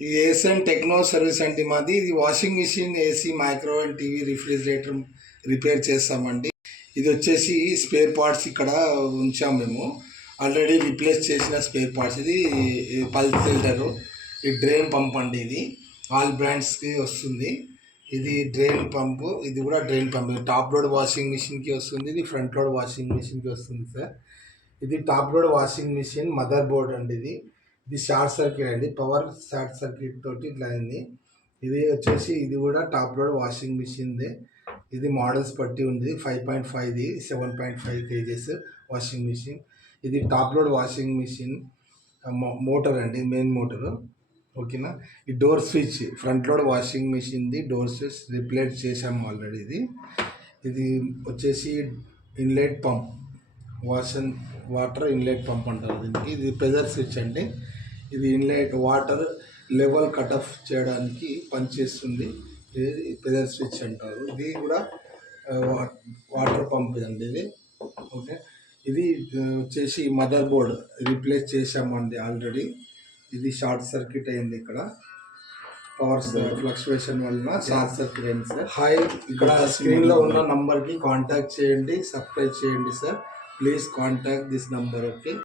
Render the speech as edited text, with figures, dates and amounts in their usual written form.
ఈ ఏసన్ techno service అండి మాది. ఇది washing machine, AC, microwave, TV, refrigerator repair చేస్తామండి. ఇది వచ్చేసి స్పేర్ పార్ట్స్ ఇక్కడ ఉంచాం మేము. ఆల్రెడీ రీప్లేస్ చేసిన స్పేర్ పార్ట్స్. ఇది పల్స్ ఫిల్టరు, ఈ డ్రైన్ పంప్ అండి. ఇది ఆల్ బ్రాండ్స్కి వస్తుంది. ఇది డ్రైన్ పంపు, ఇది కూడా drain pump. Top load washing మిషన్కి వస్తుంది, ఇది ఫ్రంట్ లోడ్ వాషింగ్ మిషన్కి వస్తుంది సార్. ఇది top load washing machine mother board అండి. ఇది షార్ట్ సర్క్యూట్ అండి, పవర్ షార్ట్ సర్క్యూట్ తోటి ఇట్లా అయింది. ఇది వచ్చేసి ఇది కూడా టాప్ లోడ్ వాషింగ్ మిషన్దే. ఇది మోడల్స్ బట్టి ఉంది. 5.5ది 7.5 kgs వాషింగ్ మిషన్. ఇది top load washing machine motor అండి, మెయిన్ మోటారు. ఓకేనా. ఈ door switch front load washing మిషన్ది డోర్ స్విచ్ రిప్లేస్ చేసాము ఆల్రెడీ. ఇది వచ్చేసి inlet pump, water inlet pump అంటారు దీనికి. ఇది ప్రెజర్ స్విచ్ అండి. ఇది inlet water level cut off చేయడానికి పనిచేస్తుంది. ఇది ప్రెజర్ స్విచ్ అంటారు. ఇది కూడా వాటర్ పంప్ అండి ఇది. ఓకే. ఇది వచ్చేసి మదర్ బోర్డ్ రీప్లేస్ చేసామండి ఆల్రెడీ. ఇది షార్ట్ సర్క్యూట్ అయింది ఇక్కడ, పవర్ ఫ్లక్చువేషన్ వలన షార్ట్ సర్క్యూట్ అయింది సార్. హాయ్, ఇక్కడ స్క్రీన్లో ఉన్న నంబర్కి కాంటాక్ట్ చేయండి, సబ్స్క్రైబ్ చేయండి sir. Please contact this number. Okay.